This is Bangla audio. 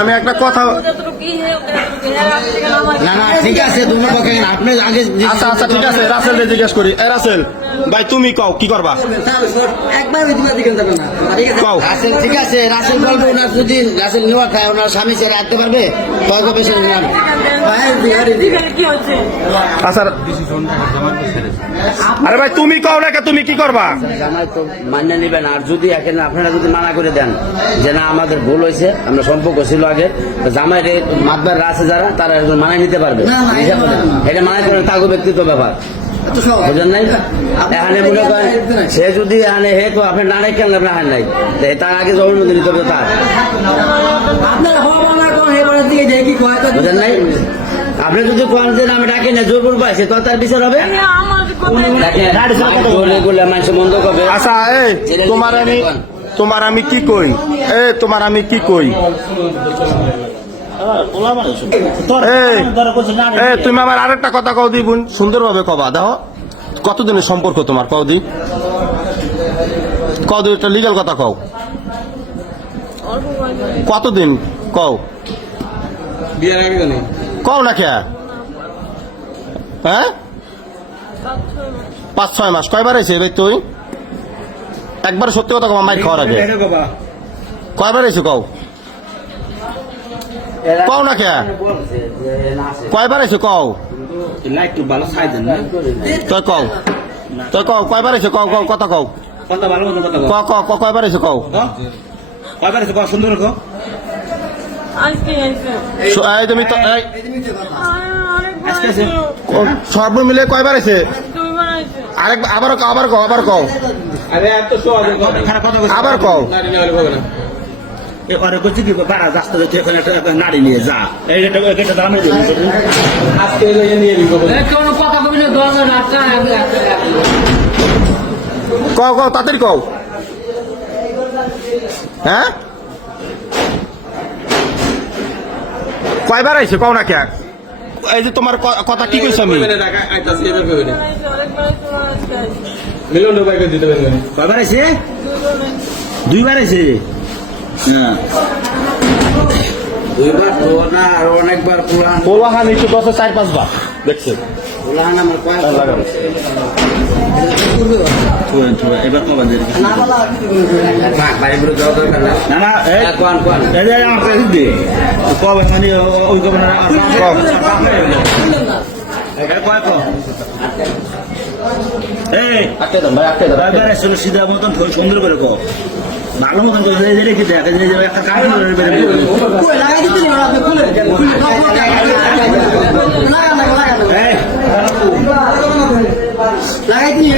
আমি একটা কথা না না ঠিক আছে দুনো পক্ষে আপনি আগে আচ্ছা আচ্ছা ঠিক আছে রাসেল জিজ্ঞেস করি রাসেল ভাই তুমি কও কি করবা একবার কও রাসেল ঠিক আছে রাসেল বলবো ওনার যদি রাসেল নেওয়া খায় ওনার স্বামী সে রাখতে পারবে কয় কবে সে নিলাম আচ্ছা আরে ভাই তুমি কও না তুমি কি করবা জামাই তো মান্য নিবেন আর যদি এখানে আপনারা যদি মানা করে দেন যে না আমাদের ভুল হয়েছে আমরা সম্পর্ক ছিল আগে জামাই মাতবার আছে যারা তারা একজন মানায় নিতে পারবে এটা মানায় করেন তাগো ব্যক্তিগত ব্যাপার বুঝলেন নাই এখানে মনে করেন সে যদি এখানে হে তো আপনি না রেখে আপনার হার নাই তার আগে জবানবন্দি নিতে হবে তার বুঝলেন নাই আপনি যদি কোন যে আমি ডাকি না জোর করবো সে তো তার বিচার হবে মানুষ বন্ধ করবে আচ্ছা তোমার আমি কি কই তোমার আমি কি কই তুমি আমার আরেকটা কথা কও দি বোন সুন্দরভাবে কবা দেখো কতদিনের সম্পর্ক তোমার কও দি একটা লিগাল কথা কও কতদিন কও কও না কে হ্যাঁ 5-6 মাস কয়বার আইছে ভাই তুই একবার সত্যি কথা কবা মাইর খাওয়ার আগে কয়বার আইছে কও কও না কে কয়বার আইছে কও তুই কও কয়বার আইছে কও কথা কও কয়বার আইছে কও সুন্দর তুমি তো সর্ব মিলে কয়বার আছে আবার কও আবার কও এবারে বলছি কি রাস্তা যাচ্ছে এখানে একটা নারী নিয়ে যা এটা দামে আজকে নিয়ে কও তাড়াতাড়ি কও হ্যাঁ কয়বার আইছে কও না কে এই যে তোমার কথা কি কইছ আমি মিলন ভাইকে দিতে পারবেন কয়বার আইছে 2বার আইছে হ্যাঁ 2বার তো না আর অনেকবার পোলাহান একটু 4-5 বার দেখছে পোলাহান আমার কয় লাগাবো এবার কবার দেন বাড়ি পুরো যাওয়া দরকার না না না কোন এই যে আমার কাছে দে কবে মানে ওই কবে না কয় কো এই আটকে দাও এবারে সিধা মতন সুন্দর করে কো ভালো মতন করে রেখে দেখে যে একটা কাজ লাগাই দিতে না আপনি খুলে লাগাই দিন